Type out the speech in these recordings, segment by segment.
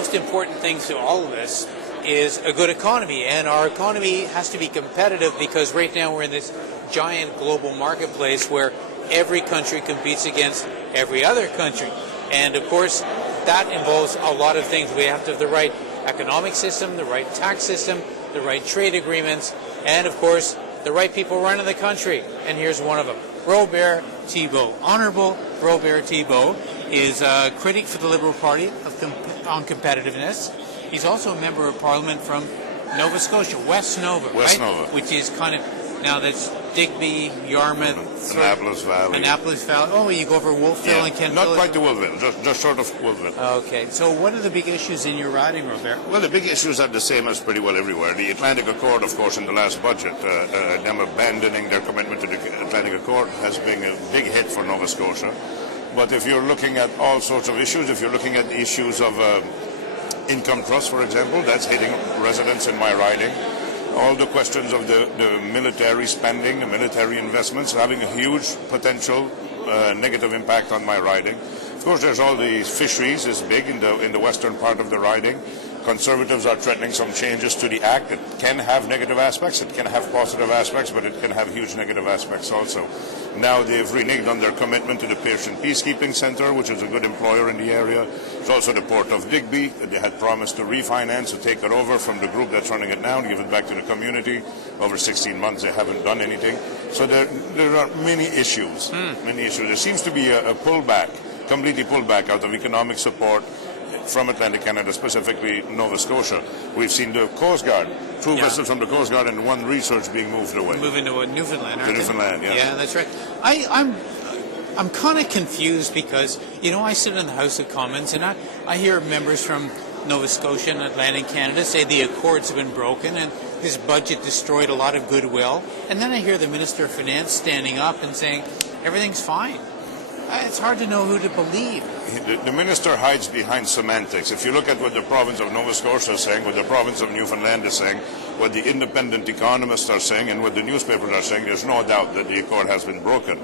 most important things to all of this is a good economy, and our economy has to be competitive because right now we're in this giant global marketplace where every country competes against every other country. And of course, that involves a lot of things. We have to have the right economic system, the right tax system, the right trade agreements, and of course, the right people running the country. And here's one of them, Robert Thibault. Honorable Robert Thibault is a critic for the Liberal Party on competitiveness. He's also a member of Parliament from Nova Scotia, West Nova, right? Nova. Which is kind of, now that's Digby, Yarmouth, Annapolis Valley. Annapolis Valley. Oh, you go over Wolfville and Kentville. Not quite to Wolfville, just short of Wolfville. Okay. So what are the big issues in your riding, Robert? Well, the big issues are the same as pretty well everywhere. The Atlantic Accord, of course, in the last budget, them abandoning their commitment to the Atlantic Accord has been a big hit for Nova Scotia. But if you're looking at all sorts of issues, if you're looking at the issues of income trust, for example, that's hitting residents in my riding. All the questions of the military spending, the military investments, having a huge potential negative impact on my riding. Of course, there's all the fisheries is big in the western part of the riding. Conservatives are threatening some changes to the Act. It can have negative aspects, it can have positive aspects, but it can have huge negative aspects also. Now they've reneged on their commitment to the Pearson Peacekeeping Centre, which is a good employer in the area. It's also the Port of Digby. They had promised to refinance, to take it over from the group that's running it now and give it back to the community. Over 16 months they haven't done anything. So there are many issues. Many issues. There seems to be a pullback, completely pullback out of economic support from Atlantic Canada, specifically Nova Scotia. We've seen the Coast Guard, two vessels from the Coast Guard and one research being moved away. Moving to Newfoundland, aren't they? Newfoundland, yes. Yeah, that's right. I'm kind of confused because, you know, I sit in the House of Commons and I hear members from Nova Scotia and Atlantic Canada say the accords have been broken and this budget destroyed a lot of goodwill. And then I hear the Minister of Finance standing up and saying everything's fine. It's hard to know who to believe. The minister hides behind semantics. If you look at what the province of Nova Scotia is saying, what the province of Newfoundland is saying, what the independent economists are saying, and what the newspapers are saying, there's no doubt that the accord has been broken.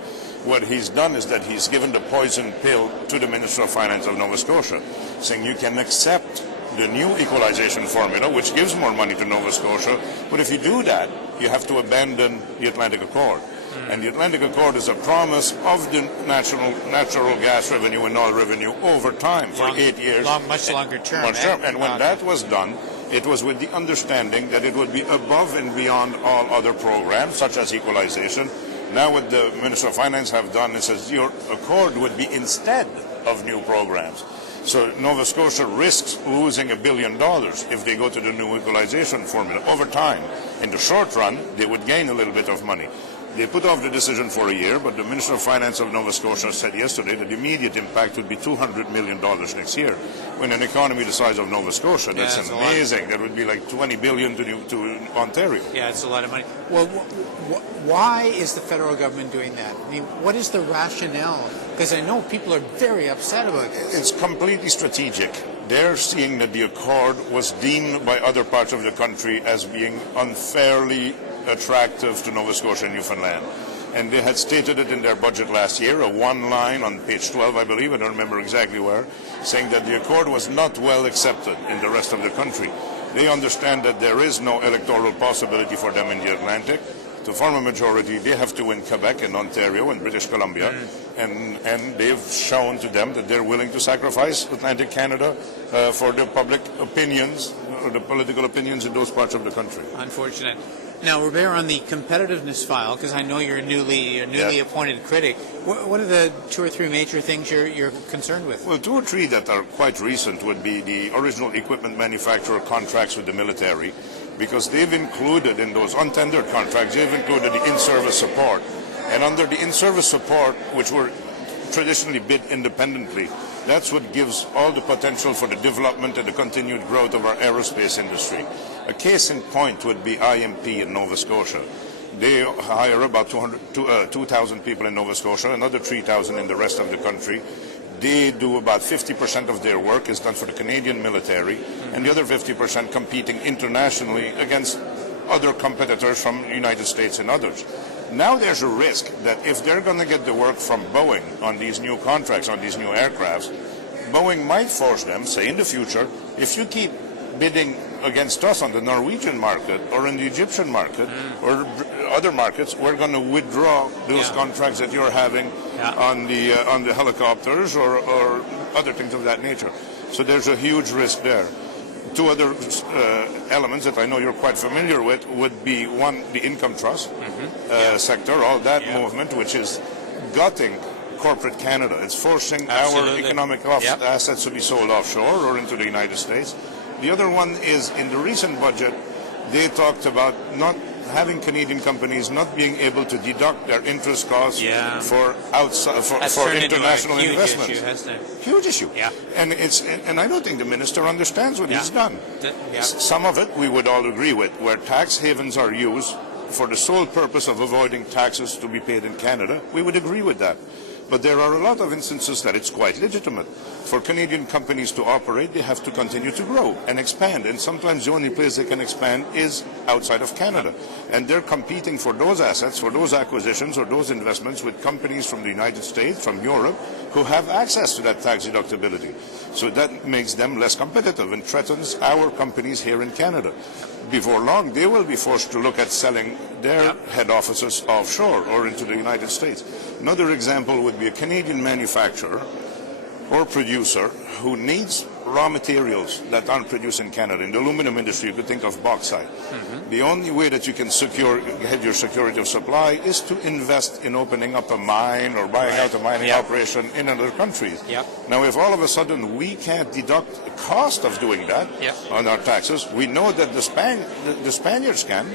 What he's done is that he's given the poison pill to the Minister of Finance of Nova Scotia, saying you can accept the new equalization formula, which gives more money to Nova Scotia, but if you do that, you have to abandon the Atlantic Accord. And the Atlantic Accord is a promise of the natural gas revenue and oil revenue over time for 8 years. Much longer term. And when that was done, it was with the understanding that it would be above and beyond all other programs, such as equalization. Now what the Minister of Finance have done is says your accord would be instead of new programs. So Nova Scotia risks losing $1 billion if they go to the new equalization formula over time. In the short run, they would gain a little bit of money. They put off the decision for a year, but the Minister of Finance of Nova Scotia said yesterday that the immediate impact would be $200 million next year. When an economy the size of Nova Scotia, that's amazing. That would be like $20 billion to Ontario. Yeah, it's a lot of money. Well, why is the federal government doing that? I mean, what is the rationale? Because I know people are very upset about this. It's completely strategic. They're seeing that the accord was deemed by other parts of the country as being unfairly attractive to Nova Scotia and Newfoundland. And they had stated it in their budget last year, a one line on page 12, I believe, I don't remember exactly where, saying that the accord was not well accepted in the rest of the country. They understand that there is no electoral possibility for them in the Atlantic. To form a majority, they have to win Quebec and Ontario and British Columbia, and they've shown to them that they're willing to sacrifice Atlantic Canada for the public opinions, or the political opinions in those parts of the country. Unfortunate. Now, Robert, on the competitiveness file, because I know you're a newly appointed critic, what are the 2 or 3 major things you're concerned with? Well, 2 or 3 that are quite recent would be the original equipment manufacturer contracts with the military, because they've included in those untendered contracts, they've included the in-service support. And under the in-service support, which were traditionally bid independently, that's what gives all the potential for the development and the continued growth of our aerospace industry. A case in point would be IMP in Nova Scotia. They hire about 2,000 people in Nova Scotia, another 3,000 in the rest of the country. They do about 50% of their work is done for the Canadian military, and the other 50% competing internationally against other competitors from the United States and others. Now there's a risk that if they're going to get the work from Boeing on these new contracts, on these new aircrafts, Boeing might force them, say in the future, If you keep bidding against us on the Norwegian market or in the Egyptian market or other markets, we're going to withdraw those contracts that you're having on the helicopters or other things of that nature. So there's a huge risk there. Two other elements that I know you're quite familiar with would be, one, the income trust sector, all that movement, which is gutting corporate Canada. It's forcing our economic assets to be sold offshore or into the United States. The other one is, in the recent budget, they talked about not having Canadian companies not being able to deduct their interest costs for international investments. Huge issue. Yeah. And I don't think the minister understands what he's done. Some of it we would all agree with, where tax havens are used for the sole purpose of avoiding taxes to be paid in Canada. We would agree with that. But there are a lot of instances that it's quite legitimate. For Canadian companies to operate, they have to continue to grow and expand. And sometimes the only place they can expand is outside of Canada. And they're competing for those assets, for those acquisitions or those investments with companies from the United States, from Europe, who have access to that tax deductibility. So that makes them less competitive and threatens our companies here in Canada. Before long, they will be forced to look at selling their head offices offshore or into the United States. Another example would be a Canadian manufacturer or producer who needs raw materials that aren't produced in Canada. In the aluminum industry, you could think of bauxite. The only way that you can have your security of supply is to invest in opening up a mine or buying out a mining operation in other countries. Now, if all of a sudden we can't deduct the cost of doing that on our taxes, we know that the Spaniards can,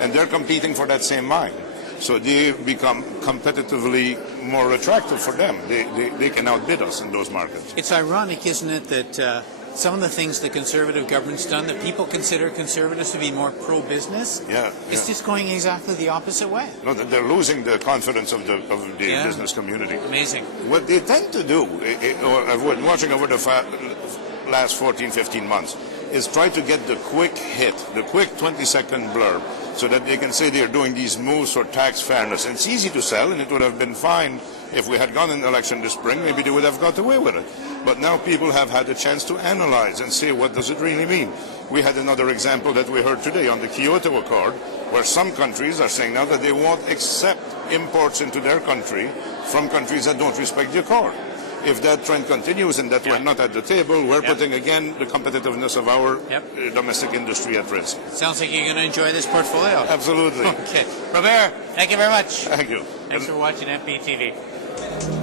and they're competing for that same mine. So they become competitively more attractive for them. They can outbid us in those markets. It's ironic, isn't it, that some of the things the Conservative government's done that people consider Conservatives to be more pro-business, it's just going exactly the opposite way. No, they're losing the confidence of the business community. Amazing. What they tend to do, I've been watching over the last 14, 15 months, is try to get the quick hit, the quick 20-second blurb, so that they can say they're doing these moves for tax fairness. And it's easy to sell, and it would have been fine if we had gone in election this spring. Maybe they would have got away with it. But now people have had a chance to analyze and say, what does it really mean? We had another example that we heard today on the Kyoto Accord, where some countries are saying now that they won't accept imports into their country from countries that don't respect the accord. If that trend continues and that we're not at the table, we're putting again the competitiveness of our domestic industry at risk. Sounds like you're going to enjoy this portfolio. Absolutely. Okay. Robert, thank you very much. Thank you. Thanks for watching MPtv.